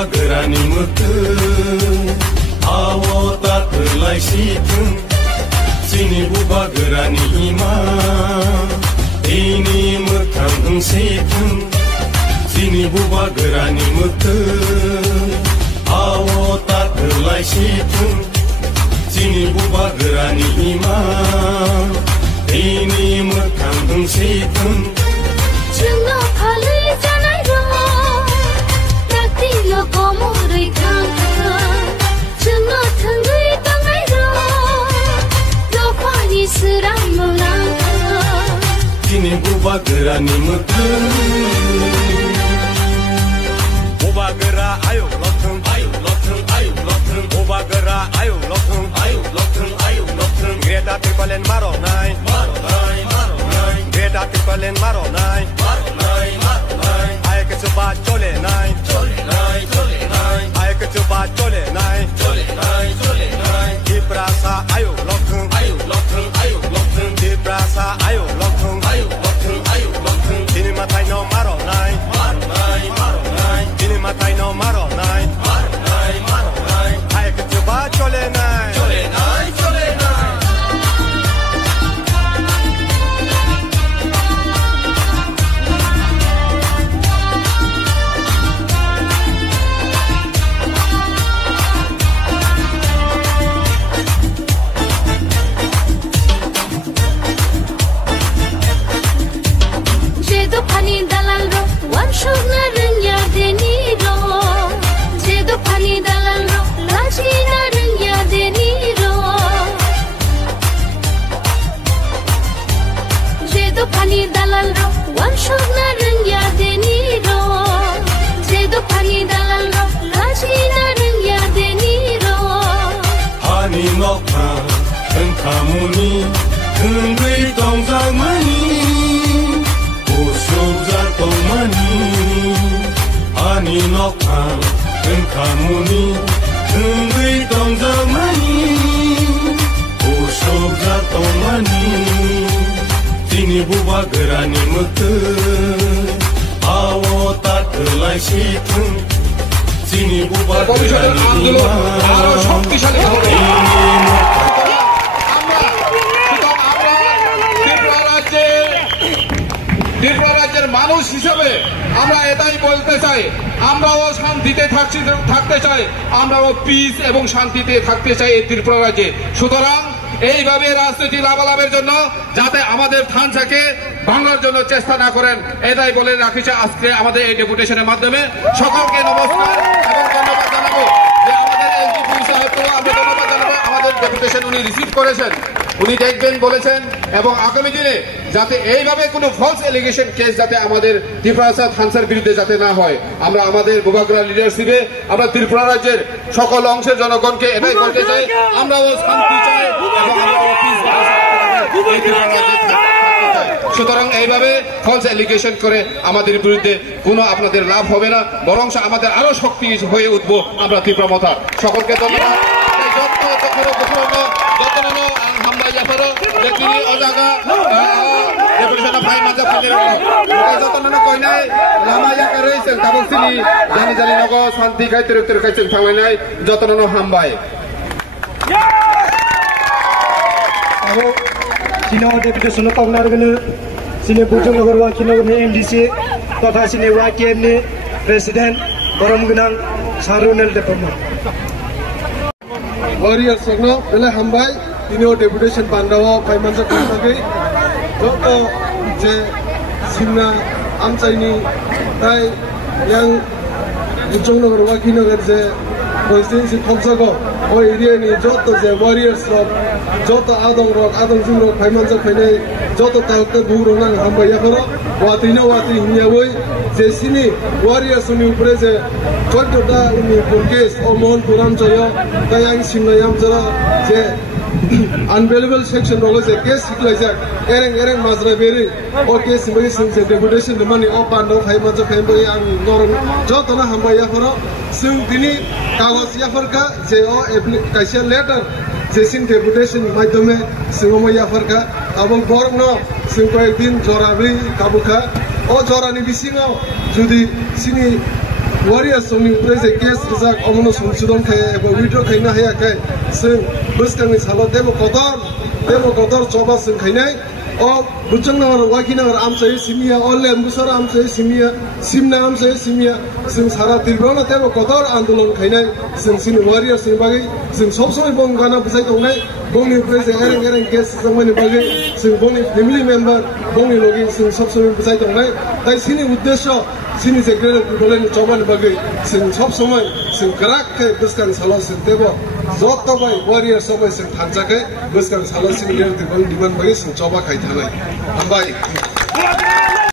buba gerani mete awo tak terlai situng sini buba gerani ima ini mekang engsitung sini buba gerani mete awo tak terlai situng sini buba gerani ima ini mekang engsitung Jungo palai janai ro Takti lo komori kangka Jungo tanggui tangai ro Lokani seram melangka Kini buba gerani mekeng Buba gera ayo lokeng Buba gera ayo lokeng Greta tripalen maro nai Greta tripalen maro nai Ayo ke coba chole nai Ayo ke coba chole nai Di prasa ayo lokeng Di prasa ayo lokeng Kini matai no maro nai Kini matai no maro nai Ayo ke coba chole nai Kamuni Tungui tong zang mani Usum zang tong mani Ani nokang Kamuni Tungui tong zang mani Usum zang tong mani Tini buba gerani mete Awo tak terlai situng Tini buba gerani ima Tripura রাজ্যের মানুষ হিসেবে আমরা এটাই বলতে চাই আমরাও শান্তিতে থাকতে চাই আমরাও পিস এবং শান্তিতে থাকতে চাই এই ত্রিপুরা রাজ্যে সুতরাং এইভাবে রাজনীতি লাভালাভের জন্য যাতে আমাদের থানসাকে ভাঙার জন্য চেষ্টা না করেন এটাই বলে রাখিছে আজকে আমাদের এই ডেপুটেশনের মাধ্যমে সকলকে নমস্কার এবং ধন্যবাদ জানাবো যে আমাদের এসডিপি সাহেবকে আমরা ধন্যবাদ জানাবো আমাদের ডেপুটেশন উনি রিসিভ করেছেন উনি দেখবেন বলেছেন এবং আগামী দিনে যাতে এইভাবে কোনো ফলস এলিগেশন কেস যাতে আমাদের ত্রিপুরা থানসার বিরুদ্ধে যাতে না হয় আমরা আমাদের বুবাগরা লিডারশিপে আমরা ত্রিপুরা রাজ্যের সকল অংশের জনগণকে এটাই বলতে চাই আমরাও শান্তি চাই এবং আমরাও পিস সুতরাং এইভাবে ফলস এলিগেশন করে আমাদের বিরুদ্ধে কোনো আপনাদের লাভ হবে না বরং আমাদের আরো শক্তি হয়ে উঠবো আমরা ত্রিপুরা মথা সকলকে ধন্যবাদ শান্তি খাইতে খাইছেন থামাই নাই যতন হামবাই Sini deputation Pagnar gini, sini Bujung Agarwa kini gini NDC, tata sini YKM ni Presiden Borom Genang Sarunel Department. Warriors Sogno, bela hambai, ini deputation Pandawa, Paimansa Paimansa, joto je sini amca ini, tai yang Bujung Agarwa kini gini constituency Thomsago, oh area ni joto je Warriors Rock, joto Adong Rock, Adong Jung Rock, Paimansa Painai, joto tahukta buhur orang hambai ya karo, watrina watri hinya boy, je sini Warriors ni upre je joto da ini Burgess, Omon Puram Jaya, kayang Sinayam Jara, je unavailable section rogo je case siklaijak, ereng mazra beri, oh case sebagai je deputation demani oh Pandawa Paimansa Painai ang norong joto na hambai ya karo, sing dini কাগজ ইয়াফরকা যে ও কাইসা letter যে scene deputation মাধ্যমে সিংহম ইয়াফরকা এবং বরং সিং কয়েকদিন জরাবি কাবুকা ও জরানি বিসিঙাও যদি সিনি warriors songni prese case rijak omono sumsudon khaye eba withdraw khaina hayakai sing bwskangni salo demo kodor choba sing khainai o buchangnagar wakinagar amchai simia olle ambusar amchai simia simna amchai simia sing sara tirbrona demo kodor andolon khainai sing sini warriors ni bagai sing sob soy bong gana busai tongnai bongni prese ereng case samani bagai sing bongni family member bongni logi sing sob soy busai tongnai tai sini uddesho sini secretary boleh coba bagai sing sob soy sing gerak ke buskan salo sing tebo joto bai warrior sobai sing thanjakai buskan salo sing yer tibang diman bagai sing coba kai thanai ambai